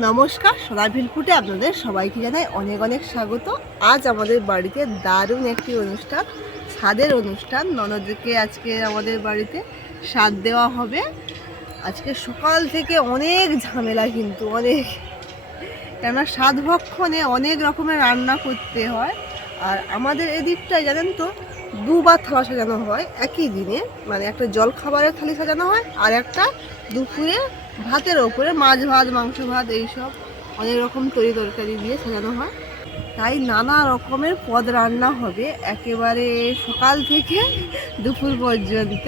নমস্কার সোনা ফুটে আপনাদের সবাইকে জানাই অনেক অনেক স্বাগত। আজ আমাদের বাড়িতে দারুণ একটি অনুষ্ঠান, স্বাদের অনুষ্ঠান। ননদকে আজকে আমাদের বাড়িতে স্বাদ দেওয়া হবে। আজকে সকাল থেকে অনেক ঝামেলা কিন্তু, অনেক। কেননা স্বাদ ভক্ষণে অনেক রকমের রান্না করতে হয়। আর আমাদের এদিকটায় জানেন তো, দুবার থালা সাজানো হয়, একই দিনে। মানে একটা জল খাবারের থালি সাজানো হয় আর একটা দুপুরে ভাতের ওপরে মাছ ভাত, মাংস ভাত, এইসব অনেক রকম তরি তরকারি দিয়ে সাজানো হয়। তাই নানা রকমের পদ রান্না হবে একেবারে সকাল থেকে দুপুর পর্যন্ত।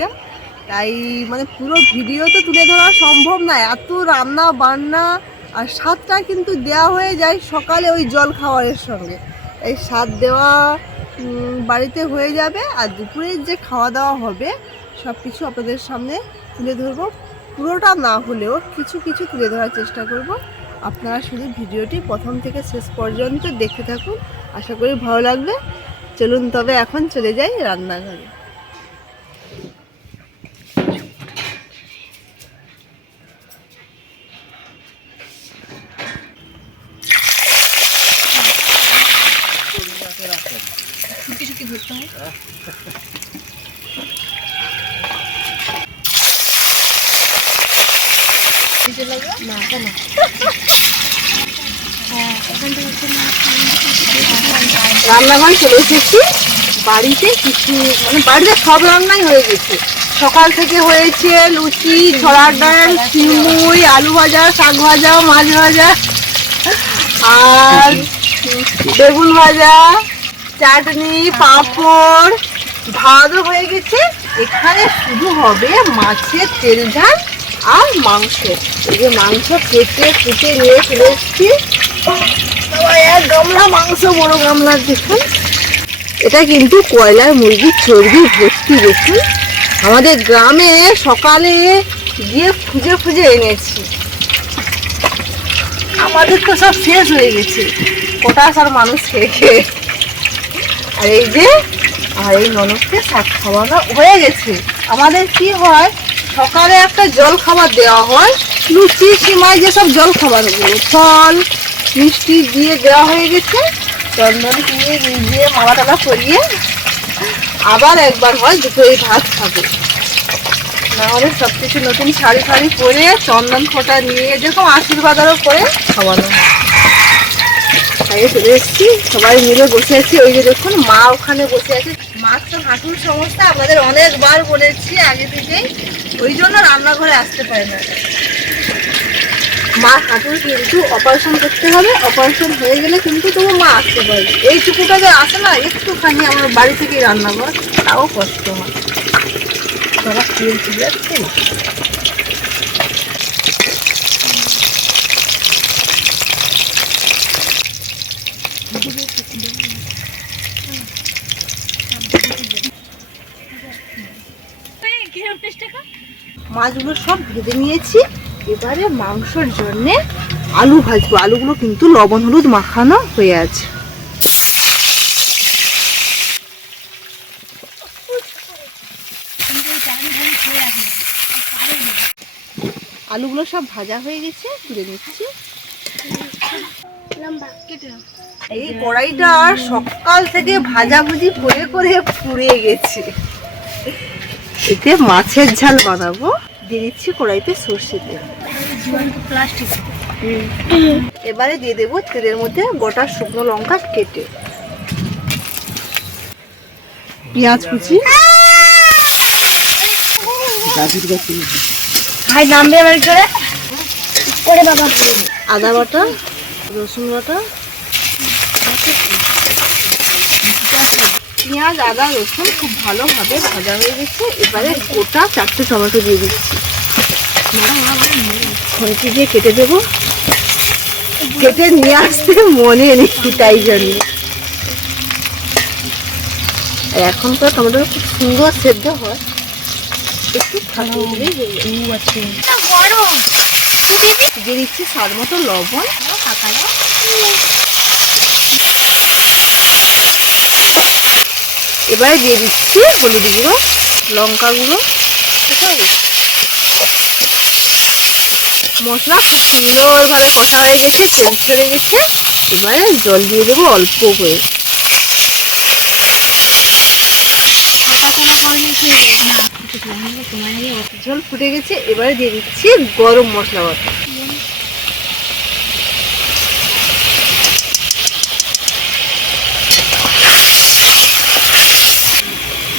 তাই মানে পুরো ভিডিও তো তুলে ধরা সম্ভব না, এত রান্না বান্না আর স্বাদটা কিন্তু দেওয়া হয়ে যায় সকালে ওই জল খাবারের সঙ্গে। এই স্বাদ দেওয়া বাড়িতে হয়ে যাবে আর দুপুরের যে খাওয়া দাওয়া হবে সব কিছু আপনাদের সামনে তুলে ধরবো। পুরোটা না হলেও কিছু কিছু তুলে ধরার চেষ্টা করব। আপনারা শুধু ভিডিওটি প্রথম থেকে শেষ পর্যন্ত দেখে থাকুন। আশা করি ভালো লাগবে। চলুন তবে এখন চলে যাই রান্নাঘরে। ধরতে হয় রান্নাঘরে চলে এসেছি। বাড়িতে কিছু মানে বাড়িতে সব রান্নাই হয়ে গেছে। সকাল থেকে হয়েছে লুচি ছড়ার ডাল চিমুই আলু ভাজা শাক ভাজা মাছ ভাজা আর বেগুন ভাজা চাটনি, পাঁপড় ভাতও হয়ে গেছে। এখানে শুধু হবে মাছের তেল ঝাল আর মাংস। এই যে মাংস কেটে কেটে নিয়ে চলে এসেছি। এক গামলা মাংস, বড় গামলার দেখুন। এটা কিন্তু কয়লার মুরগির চর্বি ভর্তি, দেখুন। আমাদের গ্রামে সকালে গিয়ে খুঁজে খুঁজে এনেছি। আমাদের তো সব শেষ হয়ে গেছে। পটাশ আর মানুষ খেয়ে খেয়ে আর এই যে, আর এই ননদকে শাক খাওয়ানো হয়ে গেছে। আমাদের কি হয়, সকালে একটা জল খাবার দেওয়া হয়, লুচি, সিমাই যেসব জল খাবারগুলো ফল, মিষ্টি দিয়ে দেওয়া হয়ে গেছে। চন্দন দিয়ে দিয়ে মালা টালা করিয়ে আবার একবার হয় দুটো দুপুরে ভাত খাব। নাহলে সব কিছু নতুন শাড়ি ফাড়ি পরে চন্দন ফোঁটা নিয়ে যেরকম আশীর্বাদ আরও করে খাওয়ানো হয়। তাই চলে এসেছি। সবাই মিলে বসে আছি। ওই যে দেখুন, মা ওখানে বসে আছে। মার তো হাঁটুর সমস্যা, আমাদের অনেকবার বলেছি আগে থেকেই। ওই জন্য রান্নাঘরে আসতে পারে না। মা হাঁটুর কিন্তু অপারেশন করতে হবে। অপারেশন হয়ে গেলে কিন্তু তবু মা আসতে পারবে। এইটুকুটা যে আসে না, একটুখানি আমার বাড়ি থেকেই রান্নাঘর, তাও কষ্ট হয়। বাবা তেল চলে যাচ্ছে মাছগুলো সব ভেজে নিয়েছি। এবারে মাংসর জন্যে আলু ভাজবো। আলুগুলো কিন্তু লবণ, হলুদ মাখানো হয়ে আছে। আলুগুলো সব ভাজা হয়ে গেছে, তুলে নিচ্ছি। এই কড়াইটা সকাল থেকে ভাজাভুজি করে করে পুড়ে গেছে। এতে মাছের ঝাল বানাবো। দিয়ে দিচ্ছি কড়াইতে সর্ষে তেল। প্লাস্টিক এবারে দিয়ে দেবো তেলের মধ্যে গোটা শুকনো লঙ্কা কেটে। পেঁয়াজ কুচি। ভাই নামবে আমার করে করে বাবা। আদা বাটা রসুন বাটা। পেঁয়াজ আদা রসুন খুব ভালোভাবে ভাজা হয়ে গেছে। এবারে গোটা চারটে টমেটো দিয়ে দিচ্ছি। খন্তি দিয়ে কেটে দেবো। কেটে নিয়ে আসতে মনে নেই তাই জন্য। এখন তো টমেটো খুব সুন্দর সেদ্ধ হয়। একটু হয়ে আছে গরম। দিয়ে দিচ্ছি স্বাদ মতো লবণ। এবারে দিয়ে দিচ্ছি হলুদ গুঁড়ো লঙ্কা গুঁড়ো। ঠিক আছে মশলা খুব সুন্দরভাবে কষা হয়ে গেছে, তেল ছেড়ে গেছে। এবারে জল দিয়ে দেবো অল্প করে। জল ফুটে গেছে, এবারে দিয়ে দিচ্ছি গরম মশলা বাটা।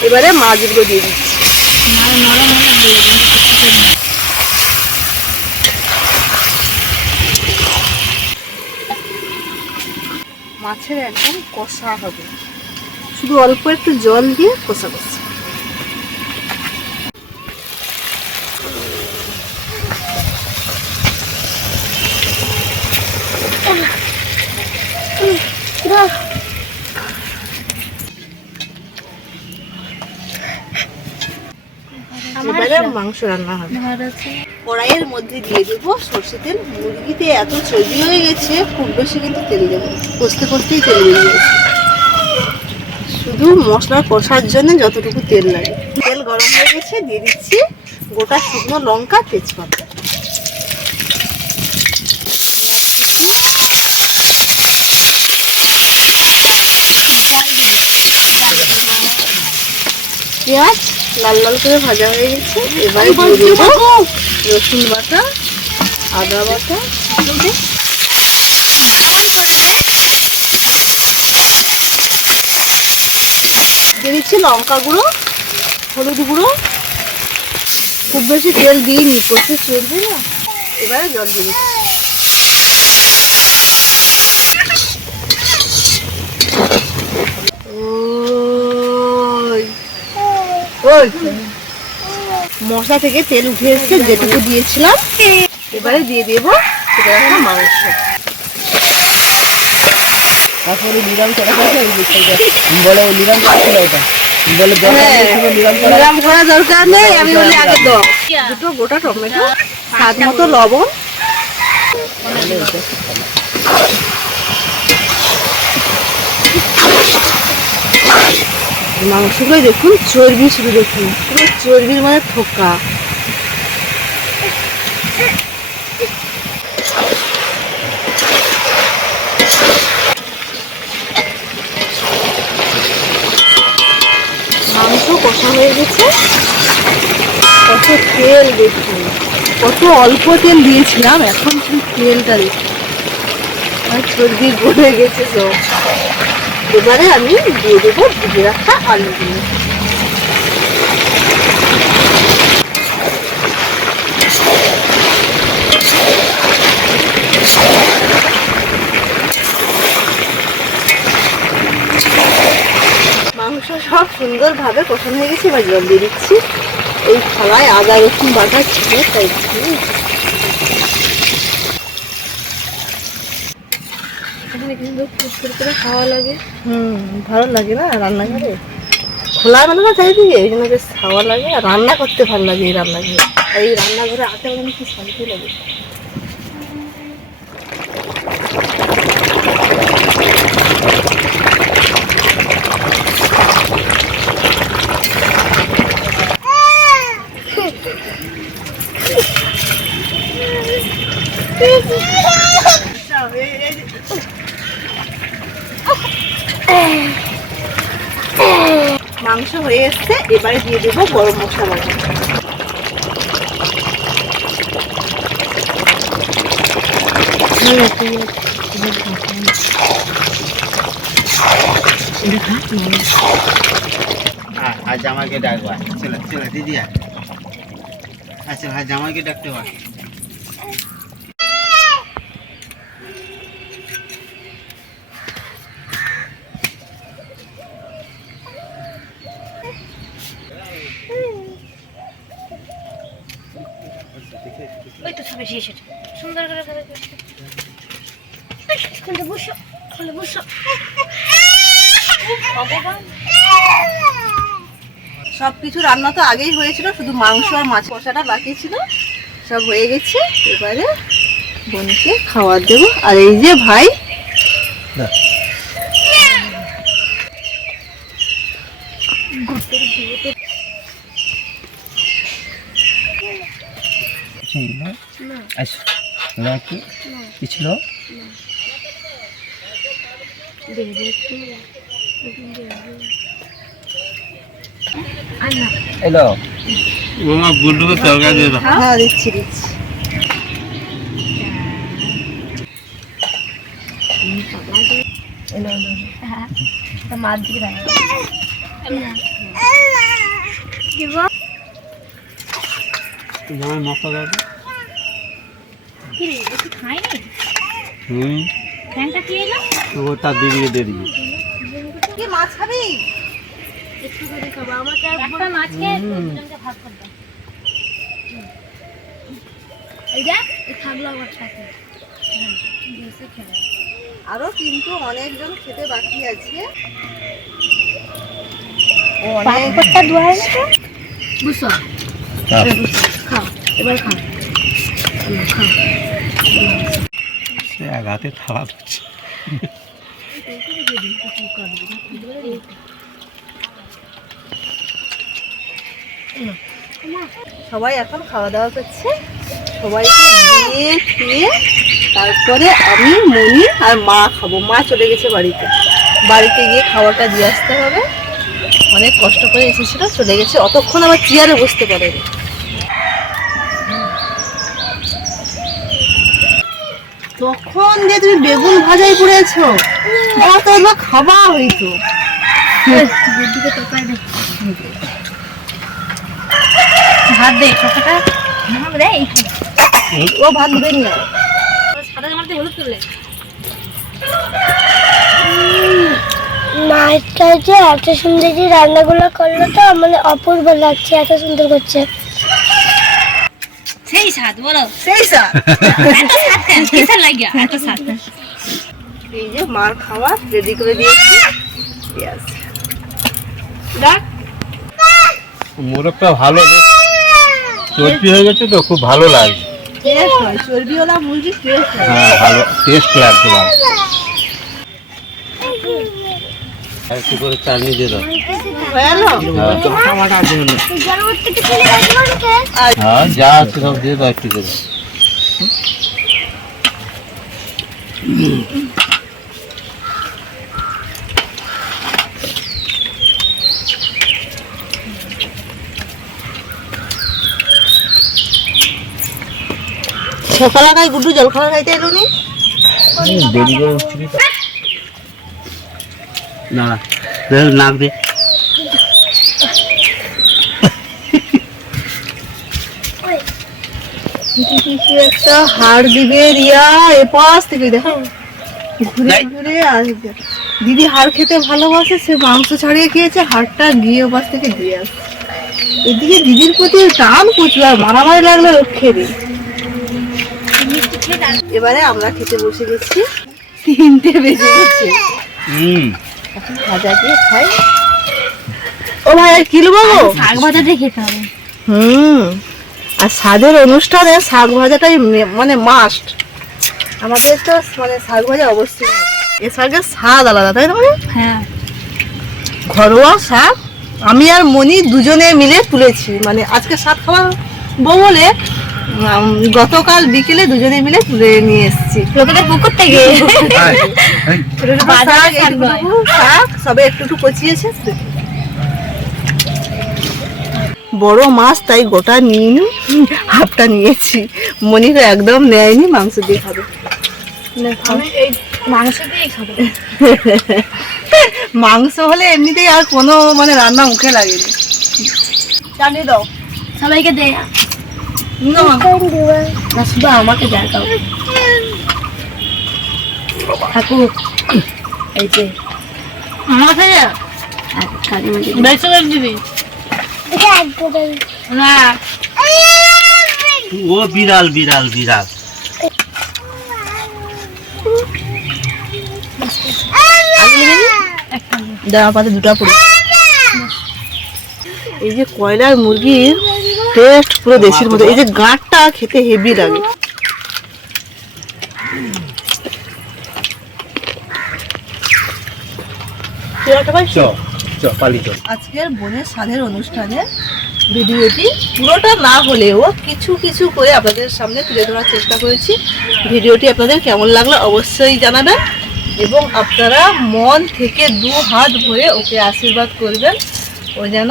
এবারে মাছগুলো দিয়ে দিচ্ছি। মাছের একদম কষা হবে। শুধু অল্প একটু জল দিয়ে কষা কষা এবারে মাংস রান্না হবে। কড়াইয়ের মধ্যে দিয়ে দেব সর্ষে তেল। মুরগিতে এত চর্বি হয়ে গেছে, খুব বেশি কিন্তু তেল দেবো কষতে কষতেই তেল দিয়ে শুধু মশলা কষার জন্য যতটুকু তেল লাগে। তেল গরম হয়ে গেছে, দিয়ে দিচ্ছি গোটা শুকনো লঙ্কা, তেজপাতা। পেঁয়াজ লাল লাল করে ভাজা হয়ে গেছে। এবারে দিয়ে দেবো রসুন বাটা আদা বাটা। দিয়ে দিচ্ছি লঙ্কা গুঁড়ো হলুদ গুঁড়ো। খুব বেশি তেল দিইনি প্রচুর চলবে না। এবারে জল দিয়ে দিচ্ছি। ওই মশলা থেকে তেল উঠে এসছে যেটুকু দিয়েছিলাম। এবারে দিয়ে দেবো সেটা একটা মাংস। তারপরে নিরাম করা বলে ও নিরাম করছিল ওটা। বলে হ্যাঁ, নিরাম করা। নিরাম করা দরকার নেই আমি বলি আগে দাও দুটো গোটা টমেটো স্বাদ মতো লবণ। মাংসগুলো দেখুন, চর্বি শুধু দেখুন, পুরো চর্বির মানে থোকা। মাংস কষা হয়ে গেছে। কত তেল দেখুন, কত অল্প তেল দিয়েছিলাম, এখন তেলটা দেখুন। চর্বি গড়ে গেছে সব। এবারে আমি দিয়ে দেবো ভেজে রাখা আলুগুলো। মাংস সব সুন্দরভাবে কষানো হয়ে গেছে, এবার জল দিয়ে দিচ্ছি। এই থালায় আদা রসুন বাটা ছিল, তাই এখানে করে খাওয়া লাগে। হুম ভালো লাগে না রান্নাঘরে? খোলা মানে না চারিদিকে এই জন্য বেশ খাওয়া লাগে আর রান্না করতে ভালো লাগে এই রান্নাঘরে। আর এই রান্নাঘরে আতে মানে কি শান্তি লাগে? মাংস হয়ে এসছে, এবারে দিয়ে দেবো গরম মশলা বাটা হ্যাঁ আর জামাইকে ডাকবা। চলো চলো দিদি আচ্ছা হ্যাঁ জামাইকে ডাকতে পার ওই তো সবে শেষ এটা সুন্দর করে করে খুলে বসো খুলে বসো সব কিছু রান্না তো আগেই হয়েছিল, শুধু মাংস আর মাছ কষাটা বাকি ছিল। সব হয়ে গেছে। এবারে বোনকে খাওয়ার দেবো। আর এই যে ভাই ছিল? এলো ওমা গুড্ডুকে তরকারি দিয়ে দাও। হ্যাঁ দিচ্ছি দিচ্ছি। এলো, এলো, এলো। মার দিকে দাঁড়া জামাই মশলা দাও কি রে একটু খাইনি হুম। ফ্যানটা কি এলো? দিয়ে দিবি কি মাছ খাবি? একটু করে খাব আমাকে একটা মাছ খেয়ে দুজনকে ভাগ করে দাও। এই দেখ এই থাকল আমার সাথে। হুম, বেশি খেলে আরও কিন্তু অনেকজন খেতে বাকি আছে। ও অনেক। পাঁচটা দোয়া হয়েছে বুঝছ খাও এবার খাও। খাও। সে এক হাতে থালা ধরছে। সবাই এখন খাওয়া দাওয়া করছে। সবাইকে দিয়ে খেয়ে তারপরে আমি, মনি আর মা খাব। মা চলে গেছে বাড়িতে। বাড়িতে গিয়ে খাওয়াটা দিয়ে আসতে হবে। অনেক কষ্ট করে এসেছিল, চলে গেছে। অতক্ষণ আবার চেয়ারে বসতে পারেনি। তখন যে তুমি বেগুন ভাজাই করেছ আমার তো খাওয়া হইতো ভাত দে ও ভাত দেবেন না সাদা জামাতে হলুদ তুললে মাছটা যে এত সুন্দর যে রান্নাগুলো করল তো মানে অপূর্ব লাগছে এত সুন্দর করছে। সেই স্বাদ বলো সেই এত স্বাদ কেন কিসের লাগিয়া এত স্বাদ এই যে মার খাবার রেডি করে দিয়েছি. দেখ মোরগটা ভালো চর্বি হয়ে গেছে তো? খুব ভালো লাগছে। হয় চর্বিওয়ালা মুরগি টেস্ট ভালো টেস্ট লাগছে ভালো। একটু করে চাটনি দিয়ে দাও। হয়ে হ্যাঁ যা আছে সব দিয়ে দাও একটু করে। সকালবেলায় গুড্ডু জলখাবার খাইতে এলো নি? দেরি করে। না নাক দে। কিছু একটা হাড় দিবে রিয়া থেকে দেখো। ঘুরে ঘুরে আসবে। দিদি হাড় খেতে ভালোবাসে সে মাংস ছাড়িয়ে খেয়েছে হাড়টা গিয়ে ওপাশ থেকে দিয়ে আসে। এদিকে দিদির প্রতি টান প্রচুর আর মারামারি লাগল রক্ষে দিই এবারে আমরা খেতে বসে গেছি। তিনটে বেজে গেছে। হুম। এখন ভাজা দিয়ে খাই। ও ভাই আর কি নেব শাক ভাজা দিয়ে খেতে হবে। হুম। আর স্বাদের অনুষ্ঠানে শাক ভাজাটাই মানে মাস্ট আমাদের তো মানে শাক ভাজা অবশ্যই। এ শাকের স্বাদ আলাদা তাই না মানে? হ্যাঁ। ঘরোয়া শাক আমি আর মনি দুজনে মিলে তুলেছি। মানে আজকে শাক খাওয়া বউ বলে গতকাল বিকেলে দুজনে মিলে তুলে নিয়ে এসেছি। লোকেদের পুকুর থেকে? শাক, নয়। শাক সবে একটু একটু কচিয়েছে। বড় মাছ তাই গোটা নিইনি হাফটা নিয়েছি। মনি তো একদম নেয়নি মাংস দিয়ে খাবে। নে, মাংস দিয়েই খাব। মাংস হলে এমনিতেই আর কোনো মানে রান্না মুখে লাগেনি। জানি দাও। সবাইকে দে। না না, শুধু আমাকে দেয় দাও এই যে। আমার খাই বেশি করে দিবি। না। ও বিড়াল বিড়াল বিড়াল। দাঁড়া পাতে দুটা পড়ে। এই যে কয়লার মুরগির টেস্ট পুরো দেশির মতো। এই যে গাঁটটা খেতে হেভি লাগে। আজকের অনুষ্ঠানে ভিডিওটি পুরোটা না কিছু কিছু করে আপনাদের সামনে তুলে চেষ্টা করেছি। ভিডিওটি আপনাদের কেমন লাগল অবশ্যই জানাবেন এবং আপনারা মন থেকে দু হাত ভরে ওকে আশীর্বাদ করবেন। ও যেন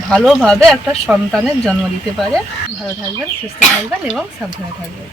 ভালোভাবে একটা সন্তানের জন্ম দিতে পারে। ভালো থাকবেন সুস্থ থাকবেন এবং সাবধানে থাকবেন।